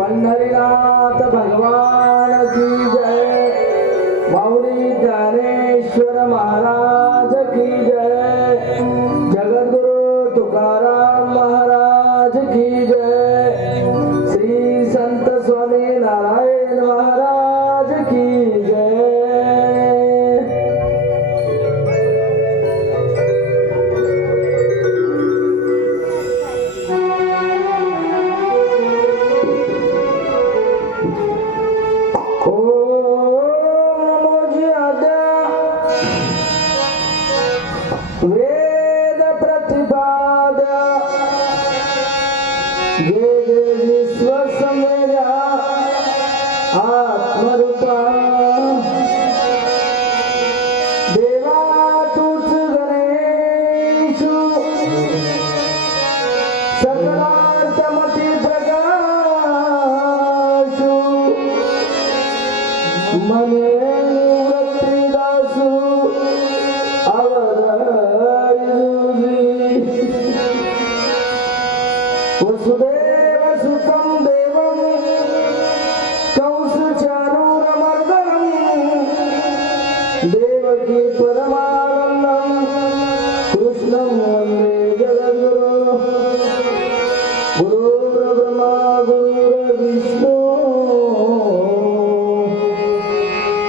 पंढरीनाथ भगवान की जय. माऊली जाणे आत्मरूपा. देवा तूच गणेश. सकलार्थमती प्रकाश. मने दासू अवधारी वसुदे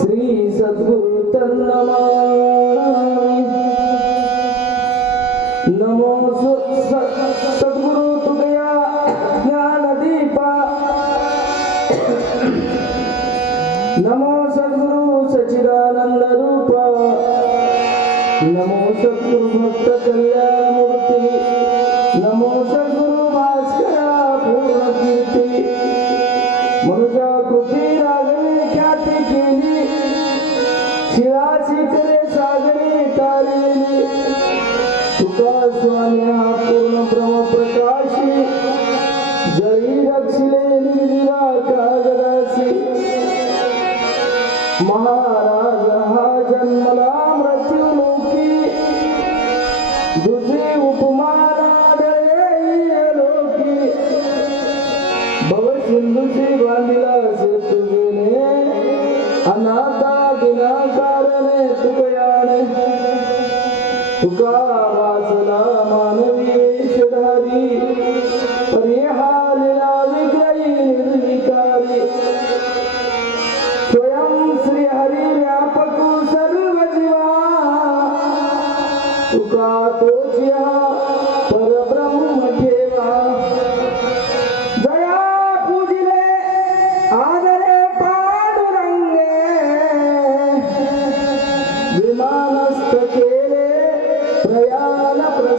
श्री सद्गुरु तन्नमा नमो सत्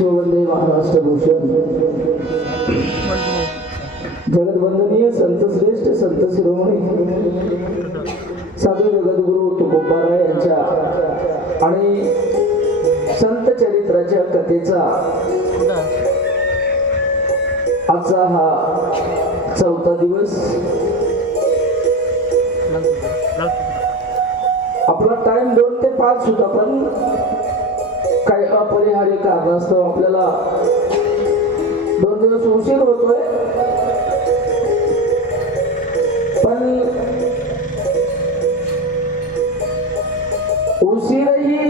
विश्ववंदे महाराष्ट्र भूषण जगदवंदनीय संतश्रेष्ठ संत शिरोमणी. साधू जगद्गुरू तुकोबाराय यांच्या आणि संत चरित्राच्या कथेचा आजचा हा चौथा दिवस. आपला टाइम दोन ते पाच होता पण काही अपरिहार्य कारणास्तव आपल्याला दोन दिवस उशीर होतोय. पण उशीरही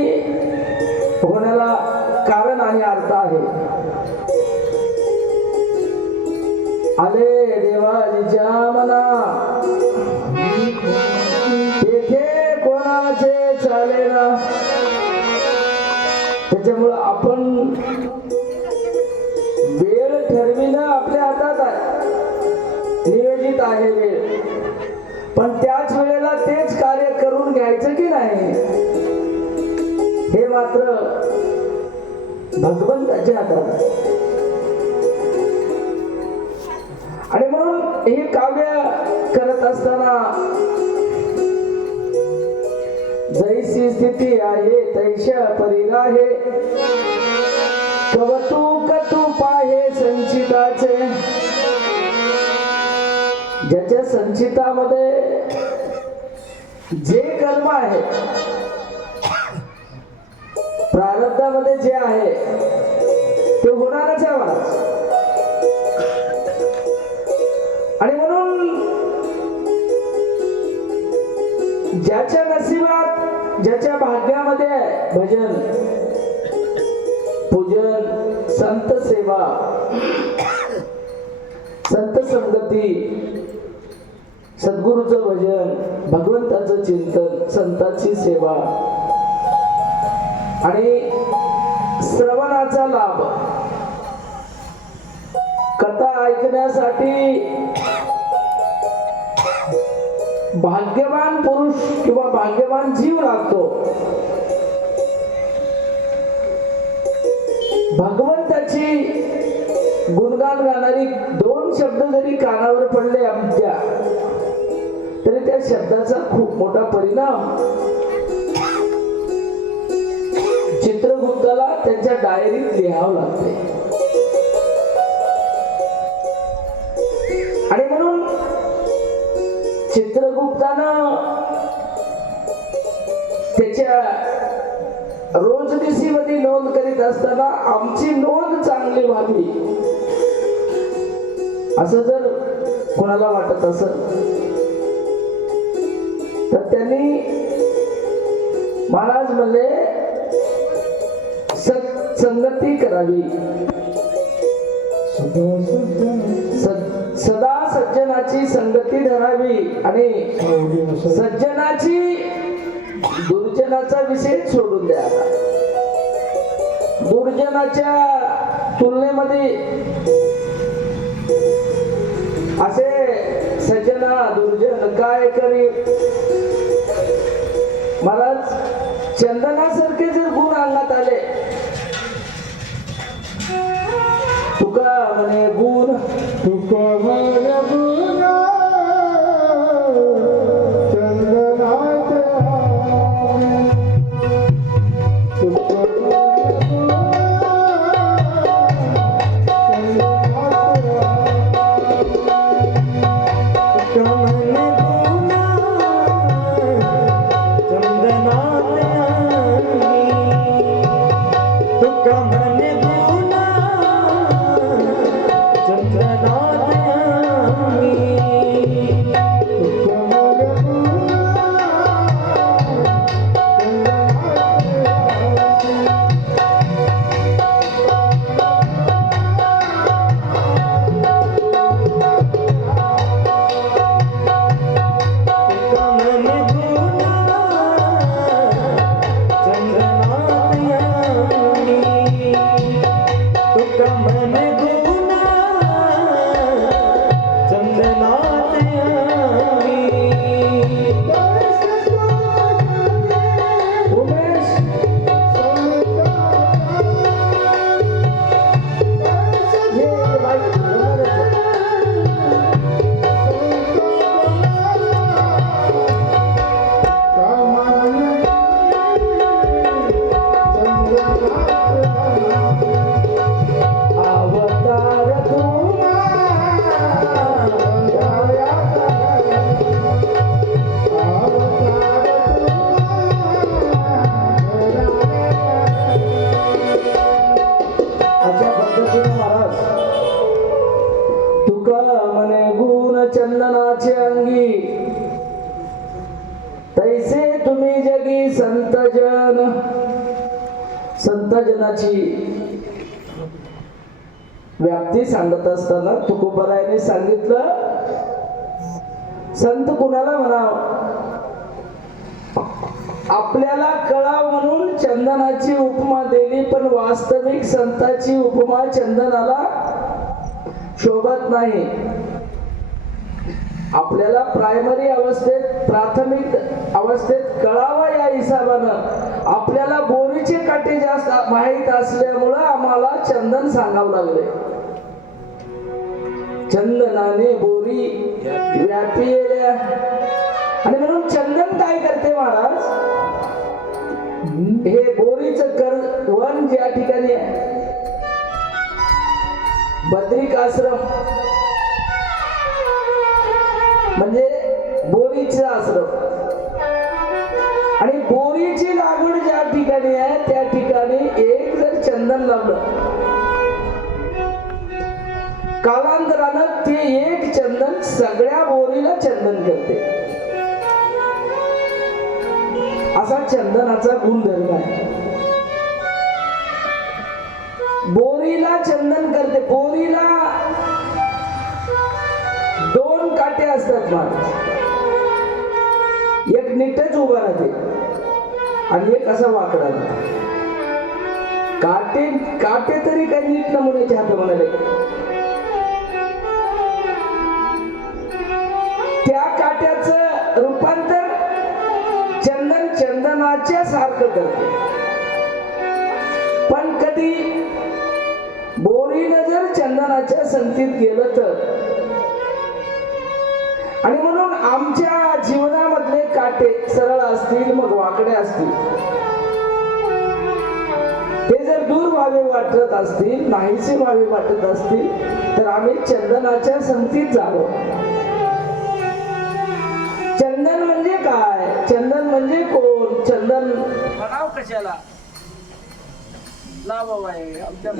आहे. पण त्याच वेळेला तेच कार्य करून घ्यायचं की नाही? हे मात्र भगवंताच्या हातात आणि म्हणून हे काव्य करत असताना जैसी स्थिती आहे तैशा परीरा आहे कवतू तू पाहे संचिताचे. ज्याच्या संचितामध्ये जे कर्म आहे प्रारब्धामध्ये जे आहे ते होणारच आहे मला आणि म्हणून ज्याच्या नशिबात ज्याच्या भाग्यामध्ये आहे भजन पूजन संत सेवा संत संगती सद्गुरूचं भजन भगवंताचं चिंतन संतांची सेवा. आणि श्रवणाचा लाभ. कथा ऐकण्यासाठी भाग्यवान पुरुष किंवा भाग्यवान जीव लागतो. भगवंताची गुणगान गाणारी दोन शब्द जरी कानावर पडले आमच्या तरी त्या शब्दाचा खूप मोठा परिणाम चित्रगुप्ताला त्यांच्या डायरीत लिहावं लागते आणि म्हणून चित्रगुप्तानं त्याच्या रोजनिशीमध्ये नोंद करीत असताना आमची नोंद चांगली व्हावी. असं जर कोणाला वाटत असत तर त्यांनी महाराज म्हणले संगती करावी. सदा सज्जनाची संगती धरावी आणि सज्जनाची दुर्जनाचा विषय सोडून द्या दुर्जनाच्या तुलनेमध्ये असे सजना दुर्जन काय करी महाराज चंदनासारखे जर गुण अंगात आले. तुका म्हणे गुण. तुका संतजनाची व्याप्ती सांगत असताना तुकोबरायने सांगितलं संत कुणाला म्हणाव? आपल्याला कळाव म्हणून चंदनाची उपमा दिली पण वास्तविक संताची उपमा चंदनाला शोभत नाही. आपल्याला प्रायमरी अवस्थेत प्राथमिक अवस्थेत कळावा या हिसाबानं. आपल्याला बोरीचे काटे जास्त माहीत असल्यामुळं आम्हाला चंदन सांगावं लागले. चंदनाने बोरी व्यापी आणि म्हणून चंदन काय करते महाराज? हे बोरीच कर वन ज्या ठिकाणी आहे बद्रिक आश्रम. म्हणजे बोरीचा आश्रम. ठिकाणी आहे त्या ठिकाणी एक जर चंदन लावलं. कालांतरानं ते एक चंदन सगळ्या बोरीला चंदन करते. असा चंदनाचा गुणधर्म आहे. बोरीला चंदन करते. बोरीला दोन काटे असतात माणूस. एक नीटच उभा राहते. आणि एक असा वाकडा काटे काटे तरी काही नीट नमुन्याचे हात म्हणाले. त्या काट्याचं रूपांतर चंदन चंदनाच्या सारखं करते. पण कधी बोरीनं जर चंदनाच्या संगतीत गेलं तर? आमच्या जीवनामधले काटे सरळ असतील मग वाकडे असतील. ते जर दूर व्हावे वाटत असतील नाहीसे व्हावे वाटत असतील तर आम्ही चंदनाच्या संगतीत जावं. चंदन म्हणजे काय? चंदन म्हणजे कोण? चंदन म्हणाव कशाला? लावा बाई आमच्या